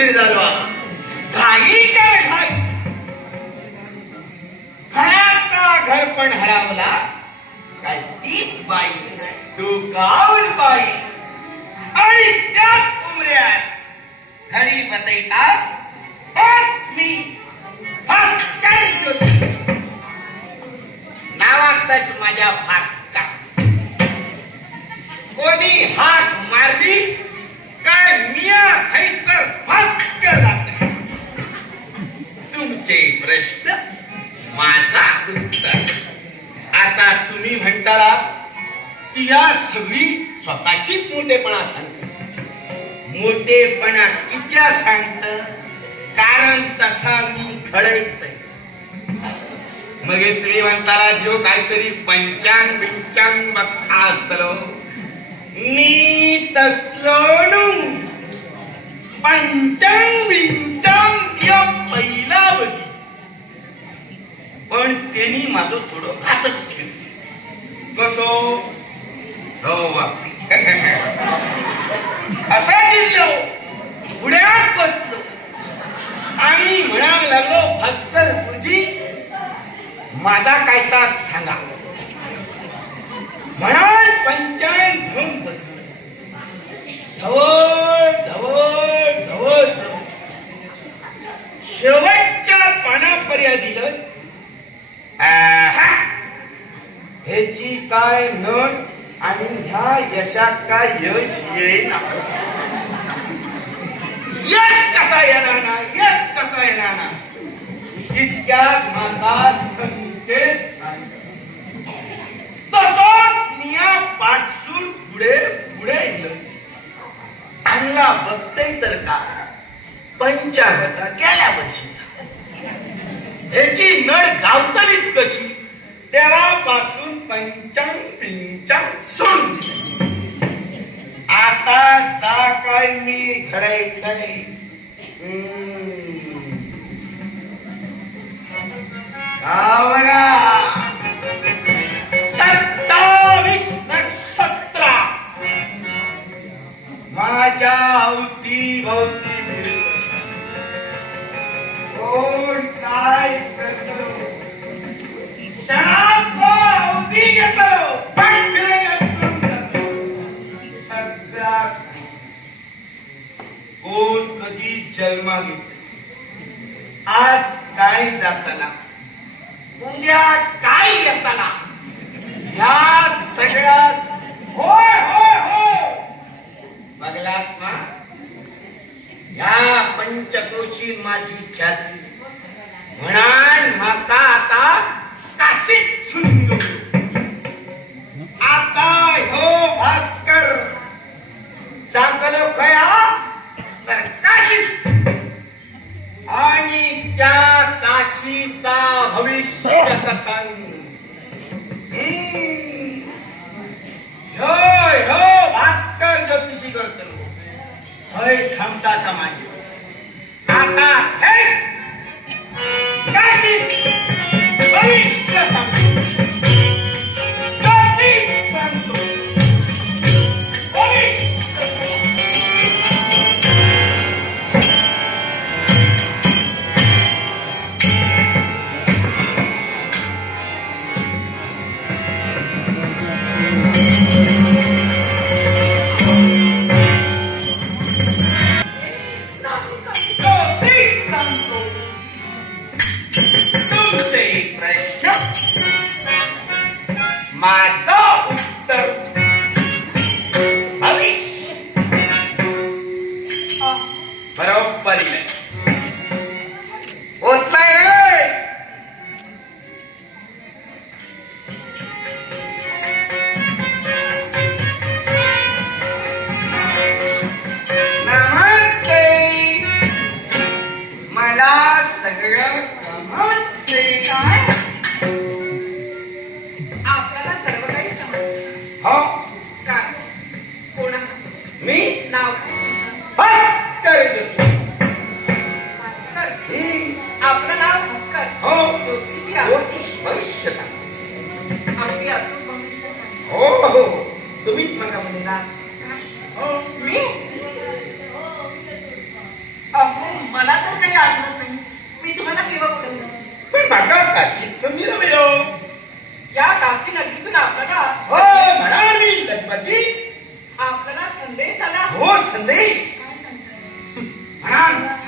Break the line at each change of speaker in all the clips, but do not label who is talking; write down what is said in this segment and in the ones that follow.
उशीर झाला काही काय घाई घराचा घर पण हरावला काय तीच बाई तू बाई. आणि त्याच उमऱ्यात घरी बसायचा तोच मी. नावातच माझ्या भास्कर कोणी हाक मारली? काय मिया हैसर भास्कर लागला तुमचे प्रश्न माझा उत्तर. आता तुम्ही म्हणताला की या सगळी स्वतःचीच मोठेपणा सांगते. मोठेपणा कित्या सांगत? कारण तसा मी घडत मग तुम्ही म्हणताला जो काहीतरी पंचांग बिंचांग बघा असलो मी तसलो नु पंचांग बिंचांग या पहिला बघी पण त्यांनी माझं थोडं हातच खेळ कसो? हो असा जिल्लो. पुण्यात बसलो. आणि म्हणायला लागलो भास्कर गुरुजी माझा कायचा सांगा. म्हणाल पंचायत घेऊन बसले धवळ धवळ धवळ शेवटच्या पानापर्यंत दिलं. ह्याची काय नट आणि ह्या यशात काय यश येईना यश कसा येणार ना? यश कसा येणार ना? इतक्यात माता संचेत झाला. तसंच मिया पाठसून पुढे पुढे गेलं बघते तर का? पंचाहता गेल्या वर्षीचा ह्याची नळ गावतलीत कशी? तेव्हापासून पंचांग पिंचांग सोडून आता जा काय मी घडायचंय. बघा. माझ्या अवती भवती कोण काय करतो? क्षणाचा अवधी घेतो. पण कोण कधी जन्मा घेतो आज काय जाताना उद्या काय येताना ह्या सगळ्या होय होय हो बघलात ना ह्या पंचक्रोशी माझी ख्याती. म्हणान माका आता काशीत सुंदू आता हो भास्कर. सांगलो खया तर काशीत आणि त्या काशीचा भविष्य कथन हम्म. होय हो भास्कर ज्योतिषी करतो हय थांबता समाज आता थेट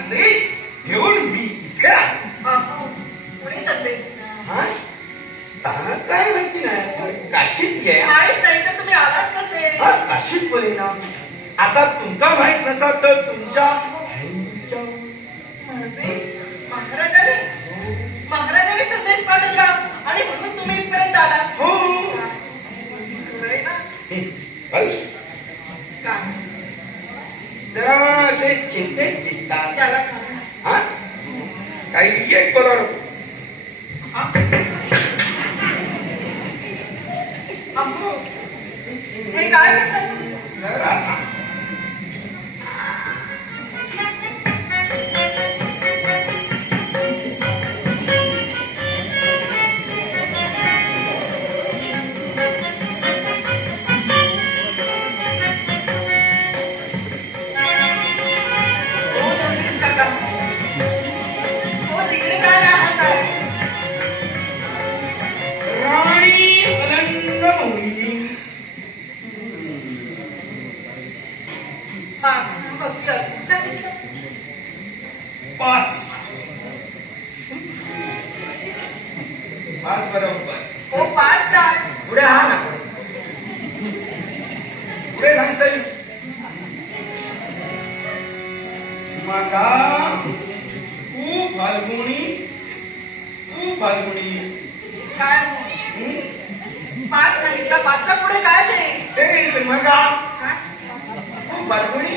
संदेश
घेऊन मी इथे
कोणी संदेश
हा? काय माहिती नाही. काशीत ये.
माहीत नाही तर तुम्ही आलात कसे?
हा काशीत परिणाम आता तुमका माहीत नसा तर हे
काय
पाच बरोबर
हो, पाच झाड.
पुढे हा ना. पुढे सांगता येईल. मागा तू फाल्गुनी तू फाल्गुनी
काय
हं?
पाच सांगितलं पाचच्या पुढे काय ते?
ते मगा.
काय?
तू फाल्गुनी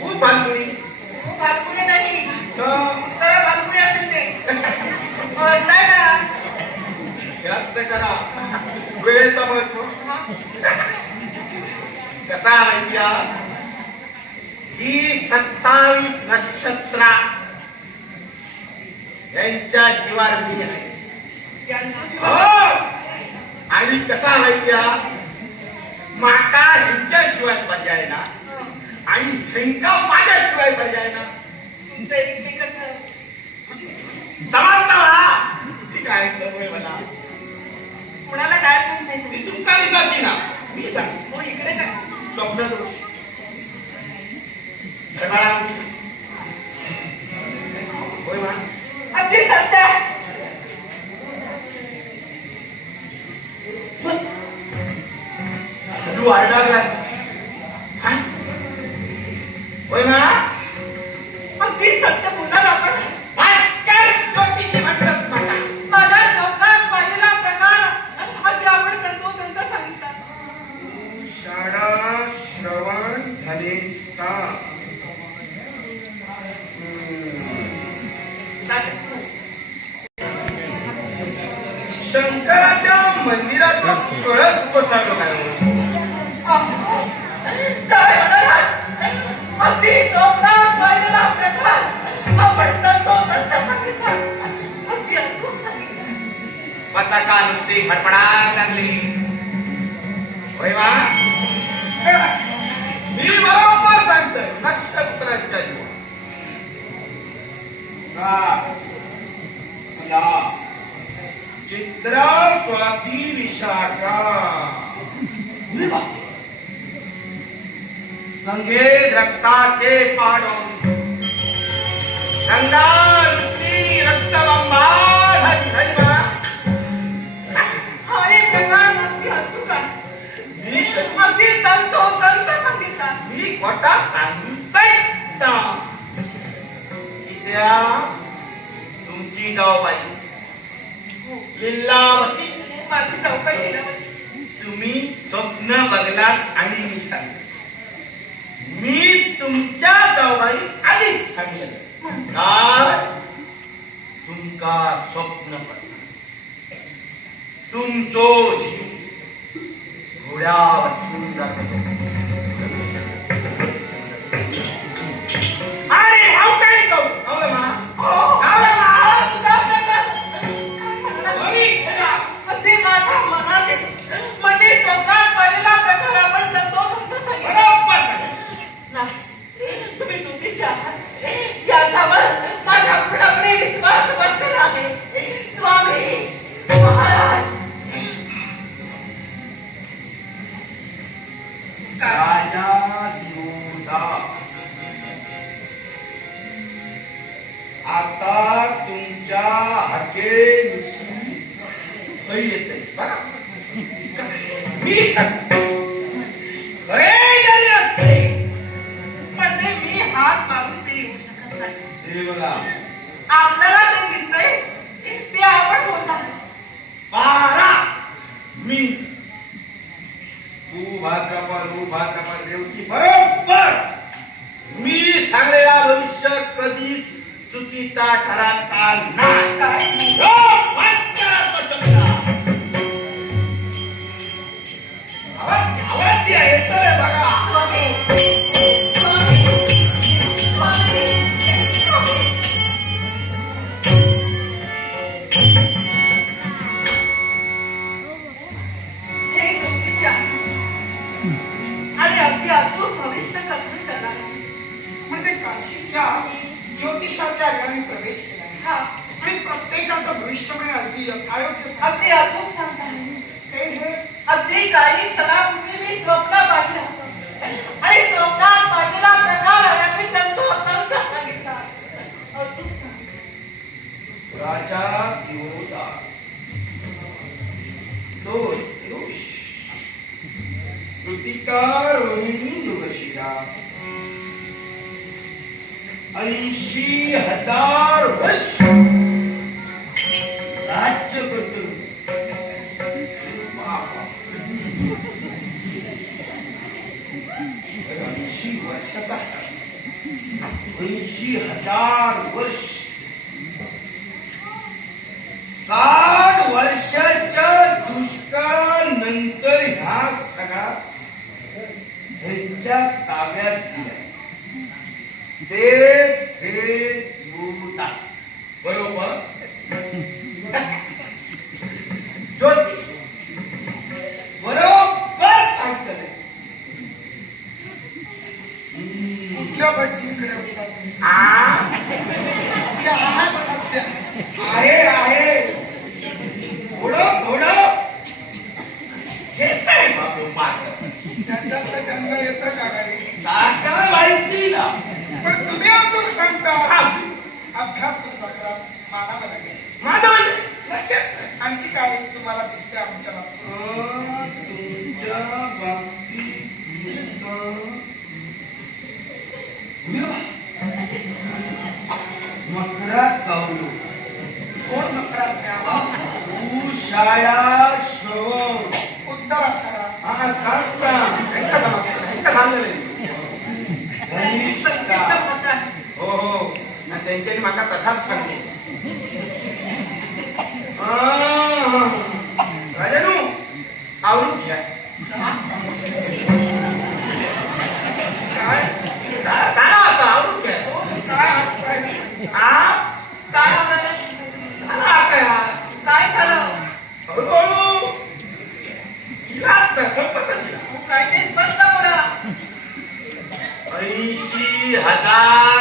तू फाल्गुनी
हो, बालकुणी नाही.
तर?
बालकुणी असेल ते. ओळखताय का
जास्त करा. वेळेचा
महत्त्व?
कसा माहितीया ही सत्तावीस नक्षत्रा यांच्या जीवार मी आहे. हो! आणि कसा माहितीया माका ह्यांच्याशिवाय पर्याय ना? आणि ह्यांका माझ्याशिवाय पर्याय ना? समानता हा काय सवय मला.
कुणाला काय
ती
तुम्ही.
तुमका दिसत ना. मी सांग
हो इकडे काय?
स्वप्न दोष होय मा.
अगदी सत्य.
तू आरडाला हा? होय मा. पताका नुसती फडफडायला लागली. होय वा? मी बरोबर सांगतोय. नक्षत्राच्या जीवा चित्रा स्वाती विशाखा. संगे रक्ताचे पाडून गंगा नुसती रक्तबंबा झाली मी
अगदी सांगितला
मी खोटा तुमची जाऊबाई लिल्लावती
माझी जाऊबाई
तुम्ही स्वप्न बघलात आणि मी सांगितलं मी तुमच्या जाऊबाई आधीच सांगितलं काय तुमका स्वप्न पडलं. तुमचो जीव घोड्यावर सुंदर आणि हाव काय करू हावलं मा
आपल्याला ते दिसतंय ते आपण बोलता
बारा! मी! तू भाद्रपा तू भाद्रपा रेवती बरोबर! मी सांगलेला भविष्य कधी चुकीचा ठराचा नाही. हो, आवाज आवाज आहे येतोय बघा
काशीच्या ज्योतिषाच्या ठिकाणी प्रवेश केला.
हा
आणि प्रत्येकाचं भविष्यवाणी अगदी अयोग्य
अगदी अचूक सांगताय
ते हे
अगदी काही क्षणापूर्वी मी स्वप्न पाहिलं आणि स्वप्नात पाहिलेला प्रकार तंतोतंत सांगितला अचूक सांगितलं.
राजा दिवोदा दोन पुरुष कृतिका रोहिणी मृगशिरा ऐंशी हजार वर्ष. राज्य करतो. ऐंशी वर्षाचा. ऐंशी हजार वर्ष. साठ वर्षाच्या दुष्काळानंतर ह्या सगळा त्यांच्या ताब्यात तेच हे भूता. बरोबर? ज्योतिष. बरोबर सांगतले
कुठल्या भटजीकडे होता? तुम्ही?
आ
आहात सत्य
आहे आहे थोडं थोडं येत आहे बाबू मात्र
त्यांच्यातलं त्यांना येतं का काही
काय माहिती ना
पण तुम्ही अभ्यास. तुमचा करा. मानावा लागेल
लक्षात
आणखी काय तुम्हाला दिसते आमच्या.
मकरात गावलो
कोण नकरात न्यावा
तू शाळा श्रवण
उत्तर आषाढा
हा काढता सांगा
संक्षिप्त भाषा आहे.
हो हो त्यांच्यानी माका तसाच सांगले राजानू आवरून घ्या.
काय?
काय? आता आवरून घ्या.
काय काय
आता.
काय झालं?
हळूहळू आता
काय ते स्पष्ट बोला.
ऐंशी हजार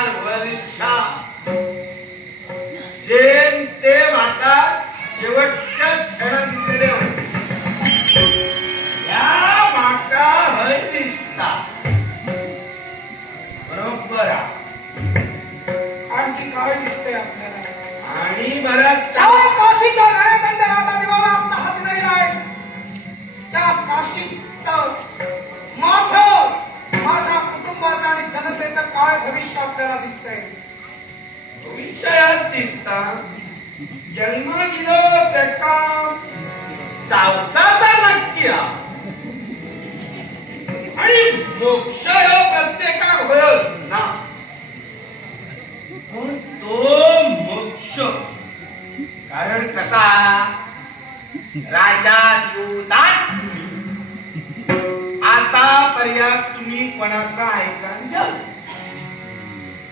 कोणाचा ऐका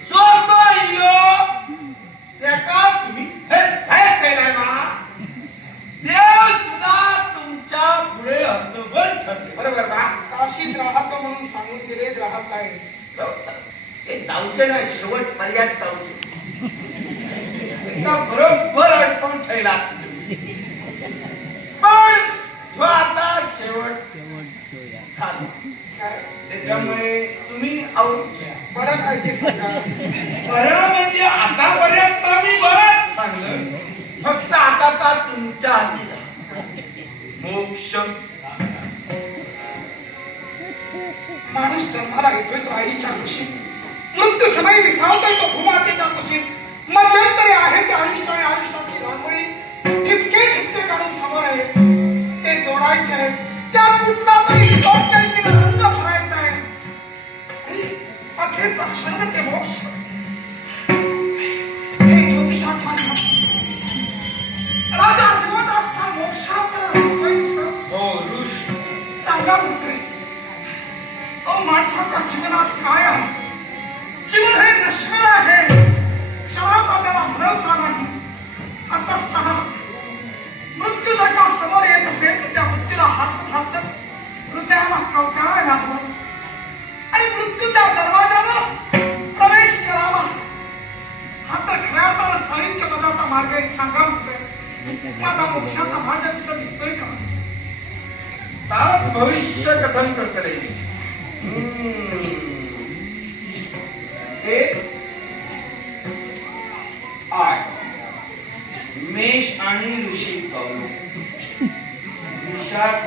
तो इलो त्याका तुम्ही काय केलाय ना. देव सुद्धा तुमच्यापुढे हद्दभर ठरले. बरोबर बा
काशीत राहतो म्हणून सांगून गेले राहत आहे
हे. जाऊचे ना शेवट पर्यात जाऊचे. एकदा बरोबर अडकून ठेवला. पण जो आता शेवट त्याच्यामुळे तुम्ही
बरं काय सांगा.
बरं म्हणजे आतापर्यंत मी बरंच सांगलं. फक्त आता तर तुमच्या हाती. मोक्ष.
माणूस जन्माला येतोय तो आईच्या कुशीत. मृत्यू समय विसावतोय तो भूमातेच्या कुशीत. मध्यंतरी आहे ते आयुष्य आणि आयुष्याची रांगोळी ठिपके ठिपके काढून समोर आहे. ते जोडायचे आहे त्या कुठला तरी योग्य रीतीने रंग भरायचा आहे. आणि अखेरचा क्षण ते मोक्ष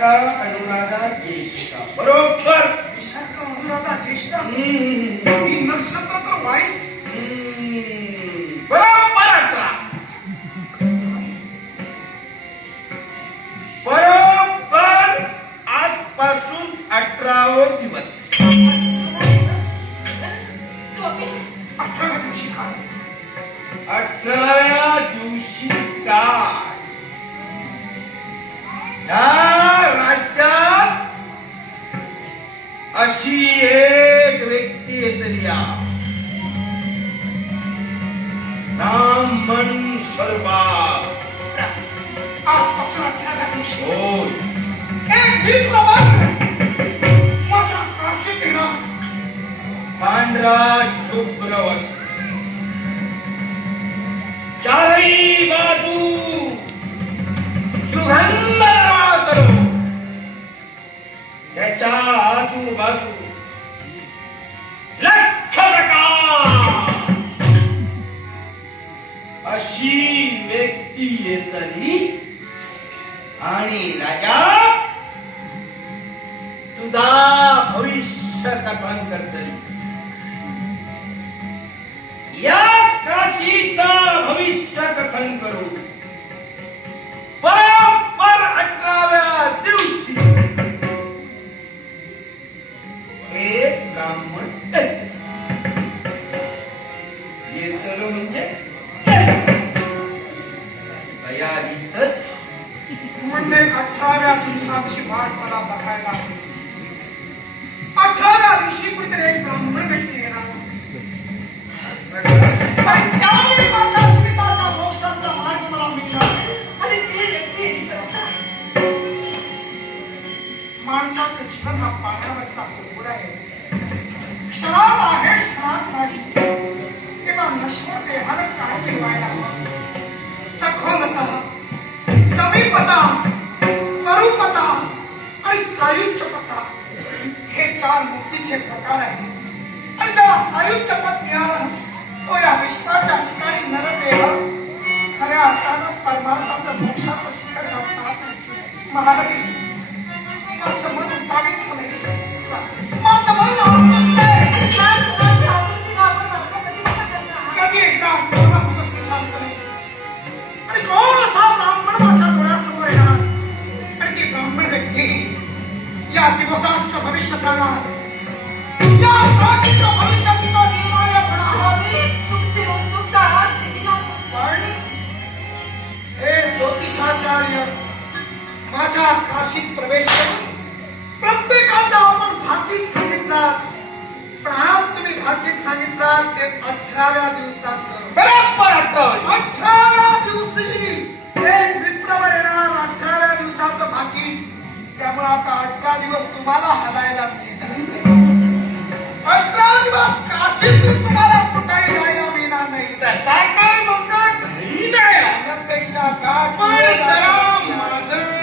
विशाखा अनुराधा ज्येष्ठा बरोबर.
विशाखा अनुराधा ज्येष्ठ. ही नक्षत्र तर वाईट
अशी एक व्यक्ती येतली ब्राह्मण स्वरूपात
आजपासून अठराव्या दिवशी
होय.
एक वीर प्रमाण माझ्या येणार
पांढरा शुभ्र वस्त्र. चारही बाजू. सुगंध त्याच्या आजूबाजू अशी व्यक्ती येतली आणि राजा तुझा भविष्य कथन करतली. या काशीचा भविष्य कथन करू. अठराव्या
दिवसाची वाट मला बघायला माझं मन माझं मन कधी एकदा आणि कोण असा ब्राह्मण माझ्या डोळ्यासमोर येणार? आणि ती ब्राह्मण व्यक्ती या दिवसाचं भविष्य सांगणार. या काशीचं भविष्य तिथं निर्मायपणा ज्योतिषाचार्य माझ्या काशीत प्रवेश करून प्रत्येकाचा आपण भाकीत सांगितला. पण आज तुम्ही भाकीत सांगितला ते अठराव्या दिवसाचं.
बरोबर अठरावा
अठराव्या दिवशी एक विप्रवर येणार अठराव्या दिवसाचं बाकी त्यामुळे आता अठरा दिवस तुम्हाला हलायला मिळणार. अठरा दिवस काशीतून तुम्हाला कुठेही जायला मिळणार नाही.
तसा काय म्हणता घरी पण जरा
मिळेल.
माझं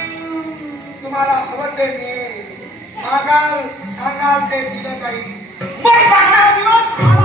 तुम्हाला हवं ते मिळेल मागाल सांगाल ते दिलं जाईल
मग बघा
अठरा दिवस